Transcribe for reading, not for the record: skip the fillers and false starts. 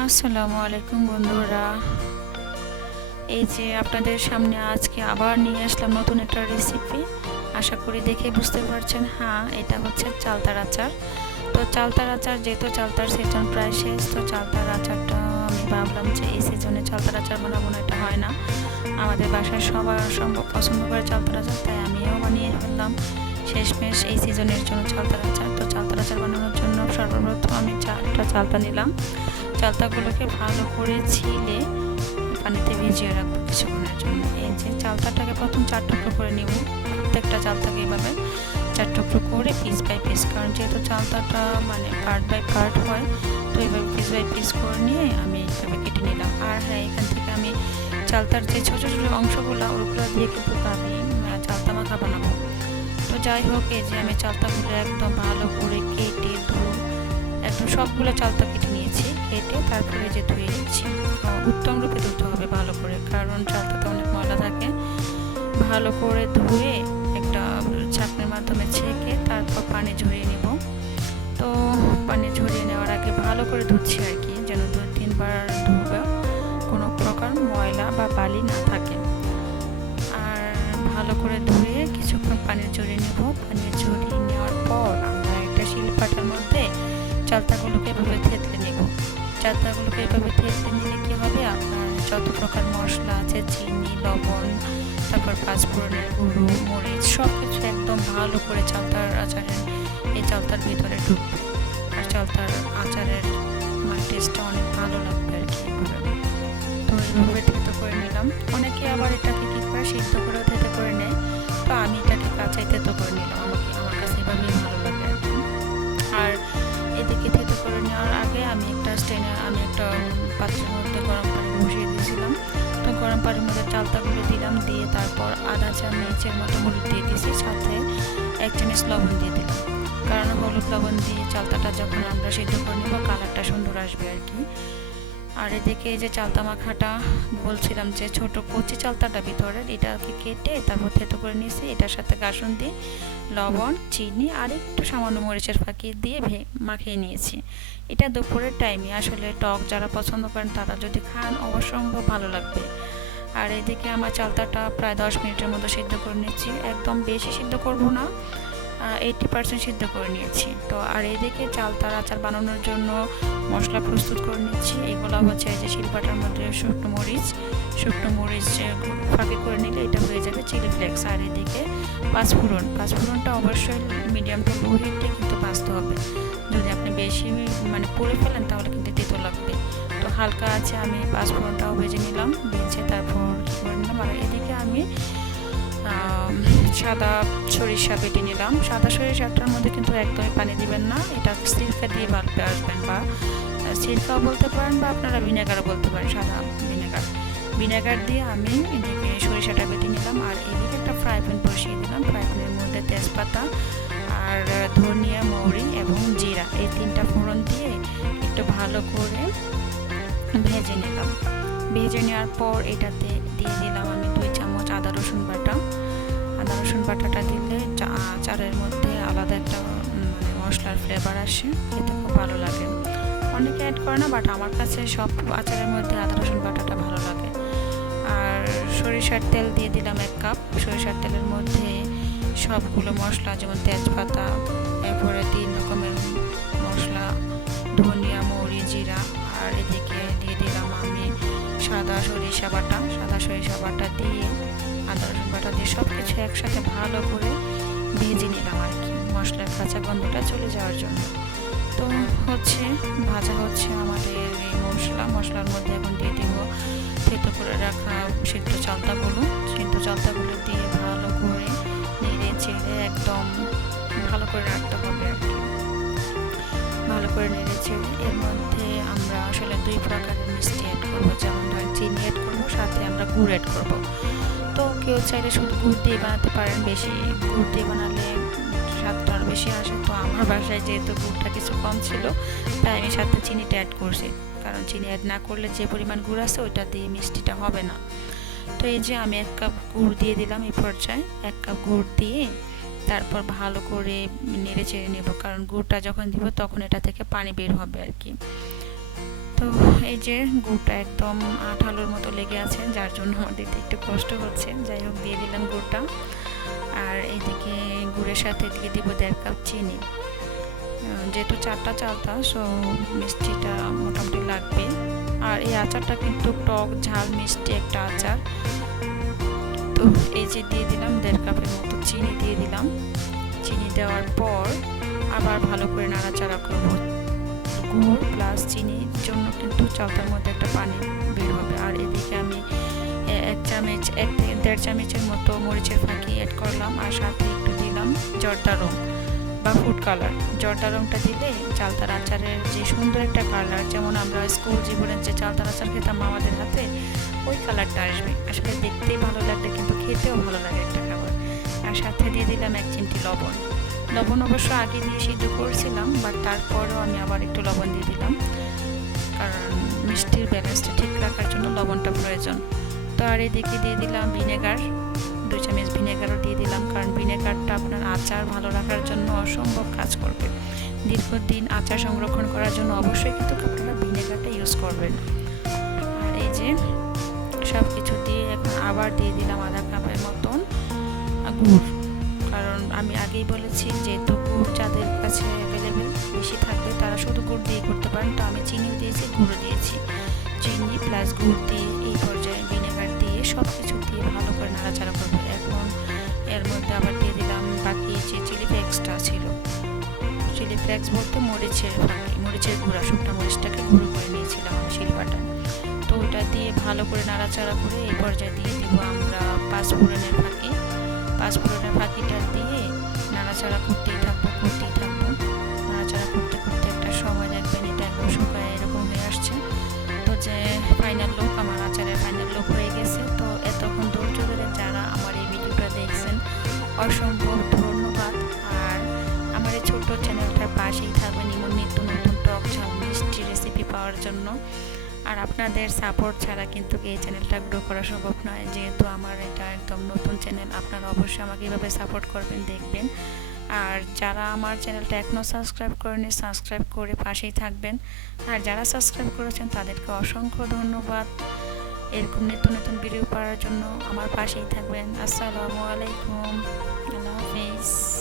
আসসালামু আলাইকুম বন্ধুরা। এই যে আপনাদের সামনে আজকে আবার নিয়ে আসলাম নতুন একটা রেসিপি। আশা করি দেখে বুঝতে পারছেন, হ্যাঁ এটা হচ্ছে চালতার আচার। তো চালতার আচার, যেহেতু চালতার সিজন প্রায় শেষ, তো চালতার আচারটা আমি ভাবলাম যে এই সিজনে চালতার আচার বানাবো না, এটা হয় না। আমাদের বাসায় সবার সম্ভব পছন্দ করে চালতার আচার, তাই আমিও বানিয়ে ফেললাম শেষমেশ এই সিজনের জন্য চালতার আচার। তো চালতার আচার বানানোর জন্য সর্বপ্রথম আমি চারটা চালতা নিলাম। চালতাগুলোকে ভালো করে ছিলে পানিতে ভিজিয়ে রাখবো কিছুক্ষণের জন্য। এই যে চালতাটাকে প্রথম 4 টুকরো করে নিব। প্রত্যেকটা চালতাকে এইভাবে 4 টুকরো করে পিস বাই পিস, কারণ যেহেতু চালতাটা মানে পার্ট বাই পার্ট হয়, তো এইভাবে পিস বাই পিস করে নিয়ে আমি এইভাবে কেটে নিলাম। আর হ্যাঁ, এখান থেকে আমি চালতার যে ছোটো ছোটো অংশগুলো, ওগুলো দিয়ে কিন্তু আমি চালতা মাখা বানাবো। তো যাই হোক, এই যে আমি চালতাগুলো একদম ভালো করে কেটে একদম সবগুলো চালতা কেটে নিয়েছি। কেটে তারপরে যে ধুয়ে নিচ্ছি, উত্তম রূপে ধুতে হবে ভালো করে, কারণ চালতাতে অনেক ময়লা থাকে। ভালো করে ধুয়ে একটা ছাঁকনির মাধ্যমে ছেঁকে তারপর পানি ঝরিয়ে নিব। তো পানি ঝরিয়ে নেওয়ার আগে ভালো করে ধুচ্ছি আর কি, যেন 2-3 বার ধুবে, কোনো প্রকার ময়লা বা বালি না থাকে। আর ভালো করে ধুয়ে কিছুক্ষণ পানি ঝরিয়ে নেব। পানি ঝরিয়ে নেওয়ার পর আমরা একটা শিলপাটার মধ্যে চালতাগুলোকে এভাবে থেতলে নেব। চালতাগুলোকে এভাবে থেতলে নিলে কী হবে, আপনার যত প্রকার মশলা আছে, চিনি, লবণ, তারপর পাঁচফোড়নের গুঁড়ো, মরিচ, সব কিছু একদম ভালো করে চালতার আচারের এই চালতার ভিতরে ঢুকবে। আর চালতার আচারের মানে টেস্টটা অনেক ভালো লাগবে আর কি। তো এইভাবে থেতো করে নিলাম। অনেকে আবার এটাকে কী করে, সিদ্ধ করেও থেতো করে নেয়। তো আমি এটাকে কাঁচাই থেতো করে নিলাম, আমার কাছে এভাবেই ভালো লাগে আর কি। আর এদিকে থেতো করে নেওয়ার আগে আমি একটা পাত্রের মধ্যে গরম পানি বসিয়ে দিয়েছিলাম। তো গরম পানির মধ্যে চালতাগুলো দিলাম, দিয়ে তারপর আধা চামচের মতো হলুদ দিয়ে দিয়েছি, সাথে 1 চামচ লবণ দিয়ে দিলাম। কারণ হলুদ লবণ দিয়ে চালতাটা যখন আমরা সিদ্ধ করে নেব, কালারটা সুন্দর আসবে আর কি। আর এদিকে এই যে চালতা মাখাটা বলছিলাম, যে ছোট কচি চালতাটা ভিতরের, এটাকে কেটে তারপর থেতো করে নিয়েছি। এটার সাথে কাসুন্দি, লবণ, চিনি আর একটু সামান্য মরিচের ফাঁকি দিয়ে মাখিয়ে নিয়েছি। এটা দুপুরের টাইমে, আসলে টক যারা পছন্দ করেন তারা যদি খান অবশ্যম্ভব ভালো লাগবে। আর এদিকে আমার চালতাটা প্রায় 10 মিনিটের মতো সিদ্ধ করে নিচ্ছি। একদম বেশি সিদ্ধ করব না, 80% সিদ্ধ করে নিয়েছি। তো আর এদিকে চালতার আচার বানানোর জন্য মশলা প্রস্তুত করে নিচ্ছি। এগুলো হচ্ছে এই যে শিলপাটার মধ্যে শুকনো মরিচ ফাঁকি করে নিলে এটা হয়ে যাবে চিলি ফ্লেক্স। আর এদিকে পাঁচফোড়নটা অবশ্যই মিডিয়াম টু লো হিটে কিন্তু ভাজতে হবে। যদি আপনি বেশি মানে পুড়ে ফেলেন তাহলে কিন্তু তেতো লাগবে। তো হালকা আছে আমি পাঁচফোড়নটাও ভেজে নিলাম, ভেজে তারপর করে নিলাম। আর এদিকে আমি সাদা সরিষা বেটে নিলাম। সাদা সরিষাটার মধ্যে কিন্তু একদমই পানি দিবেন না, এটা সিরকা দিয়ে বাটতে আসবেন, বা সিরকাও বলতে পারেন বা আপনারা ভিনেগারও বলতে পারেন, সাদা ভিনেগার দিয়ে আমি এদিকে সরিষাটা বেটে নিলাম। আর এদিকে একটা ফ্রাই প্যান বসিয়ে দিলাম। ফ্রাই প্যানের মধ্যে তেজপাতা আর ধনিয়া, মৌরি এবং জিরা, এই 3টা ফোড়ন দিয়ে একটু ভালো করে ভেজে নিলাম। ভেজে নেওয়ার পর এটাতে দিয়ে দিলাম আমি 2 চামচ আদা রসুন বাটাটা দিলে আচারের মধ্যে আলাদা একটা মানে মশলার ফ্লেভার আসে, খেতে খুব ভালো লাগে। অনেকে অ্যাড করে না, বাট আমার কাছে সব আচারের মধ্যে আদা রসুন বাটাটা ভালো লাগে। আর সরিষার তেল দিয়ে দিলাম 1 কাপ। সরিষার তেলের মধ্যে সবগুলো মশলা, যেমন তেজপাতা, এরপরে 3 রকমের মশলা, ধনিয়া, মৌরি, জিরা, আর এদিকে দিয়ে দিলাম আমি সাদা সরিষা বাটা দিয়ে আদা রসুন বাটা দিয়ে সব কিছু একসাথে ভালো করে ভেজে নিলাম আর কি, মশলার কাঁচা গন্ধটা চলে যাওয়ার জন্য। তো ভাজা হচ্ছে আমাদের এই মশলার মধ্যে এখন দিয়ে দিব থেতো করে রাখা সিদ্ধ চালতাগুলো দিয়ে ভালো করে নেড়ে চেড়ে একদম ভালো করে রাখতে হবে আর কি। ভালো করে নেড়ে চেড়ে এর মধ্যে আমরা আসলে 2 প্রকারের মিষ্টি অ্যাড করবো, যেমন ধরেন চিনি অ্যাড করবো, সাথে আমরা গুড় অ্যাড করবো। তো কেউ চাইলে শুধু গুড় দিয়ে বানাতে পারেন, বেশি গুড় দিয়ে বানালে স্বাদটা আরও বেশি আসে। তো আমার বাসায় যেহেতু গুড়টা কিছু কম ছিল, তাই আমি সাথে চিনিটা অ্যাড করছি, কারণ চিনি অ্যাড না করলে যে পরিমাণ গুড় আছে ওইটা দিয়ে মিষ্টিটা হবে না। তো এই যে আমি 1 কাপ গুড় দিয়ে দিলাম। এই পর্যায়ে 1 কাপ গুড় দিয়ে তারপর ভালো করে নেড়ে চেড়ে নেব, কারণ গুড়টা যখন দিব তখন এটা থেকে পানি বের হবে আর কি। তো এই যে গুড়টা একদম আঠালোর মতো লেগে আছে, যার জন্য আমার দিতে একটু কষ্ট হচ্ছে। যাই হোক, দিয়ে দিলাম গুড়টা। আর এইদিকে গুড়ের সাথে দিয়ে দিব 1.5 কাপ চিনি। যেহেতু 4টা চালতা, সো মিষ্টিটা মোটামুটি লাগবে। আর এই আচারটা কিন্তু টক ঝাল মিষ্টি একটা আচার। তো এই যে দিয়ে দিলাম 1.5 কাপের মতো চিনি দিয়ে দিলাম। চিনি দেওয়ার পর আবার ভালো করে নাড়াচাড়া করব। গুড় প্লাস চিনির জন্য কিন্তু চালতার মধ্যে একটা পানি বের হবে। আর এদিকে আমি 1 চামচ 1.5 চামচের মতো মরিচের ফাঁকি অ্যাড করলাম। আর সাথে একটু দিলাম জর্দা রং বা ফুড কালার। জর্দা রংটা দিলে চালতার আচারের যে সুন্দর একটা কালার, যেমন আমরা স্কুল জীবনের যে চালতার আচার খেতাম মামাদের হাতে, ওই কালারটা আসবে। আসলে দেখতেই ভালো লাগবে, কিন্তু খেতেও ভালো লাগে একটা খাবার। আর সাথে দিয়ে দিলাম 1 চিমটি লবণ। লবণ অবশ্য আগে দিয়ে সিদ্ধ করেছিলাম, বাট তারপরেও আমি আবার একটু লবণ দিয়ে দিলাম, কারণ মিষ্টির ব্যালেন্সটা ঠিক রাখার জন্য লবণটা প্রয়োজন। তো আর এদিকে দিয়ে দিলাম ভিনেগার, 2 চামচ ভিনেগারও দিয়ে দিলাম, কারণ ভিনেগারটা আপনার আচার ভালো রাখার জন্য অসম্ভব কাজ করবে। দীর্ঘদিন আচার সংরক্ষণ করার জন্য অবশ্যই কিন্তু আপনারা ভিনেগারটা ইউজ করবেন। আর এই যে সব কিছু দিয়ে এখন আবার দিয়ে দিলাম 1/2 কাপের মতন গুড়। কারণ আমি আগেই বলেছি, যেহেতু গুড় যাদের কাছে অ্যাভেলেবেল বেশি থাকবে তারা শুধু গুড় দিয়ে করতে পারেন। তো আমি চিনিও দিয়েছি, গুঁড়ো দিয়েছি। চিনি প্লাস গুড় দিয়ে এই পর্যায়ে ভিনেগার দিয়ে সব কিছু দিয়ে ভালো করে নাড়াচাড়া করবো। এখন এর মধ্যে আবার দিয়ে দিলাম বাকি যে চিলি ফ্লেক্সটা ছিল। চিলি ফ্লেক্স বলতে মরিচের ফাঁকি, মরিচের গুঁড়া, শুকনো মরিচটাকে গুঁড়ো করে নিয়েছিলাম শিলপাটায়। তো ওটা দিয়ে ভালো করে নাড়াচাড়া করে এই পর্যায়ে দিয়ে দিব আমরা 5 ফোড়নের ফাঁকি। 5 ফোড়নের ফাঁকিটা দিয়ে নাড়াচাড়া করতেই থাকবো। নাড়াচাড়া করতে করতে একটা সময় দেখবেন এটা একদম শুকায় এরকম হয়ে আসছে। তো যে ফাইনাল লুক, আমার আচারের ফাইনাল লুক হয়ে গেছে। তো এতক্ষণ ধৈর্য ধরে যারা আমার এই ভিডিওটা দেখছেন, অসম্ভব ধন্যবাদ। আর আমার এই ছোট্ট চ্যানেলটার পাশেই থাকবেন এমন নিত্য নতুন টক ঝাল মিষ্টি রেসিপি পাওয়ার জন্য। আর আপনাদের সাপোর্ট ছাড়া কিন্তু এই চ্যানেলটা গ্রো করা সম্ভব নয়। যেহেতু আমার এটা একদম নতুন চ্যানেল, আপনারা অবশ্যই আমাকে এভাবে সাপোর্ট করবেন, দেখবেন। আর যারা আমার চ্যানেলটা এখনও সাবস্ক্রাইব করেনি, সাবস্ক্রাইব করে পাশেই থাকবেন। আর যারা সাবস্ক্রাইব করেছেন তাদেরকে অসংখ্য ধন্যবাদ। এরকম নিত্য নতুন ভিডিও পাওয়ার জন্য আমার পাশেই থাকবেন। আসসালামু আলাইকুম, আল্লাহ হাফিজ।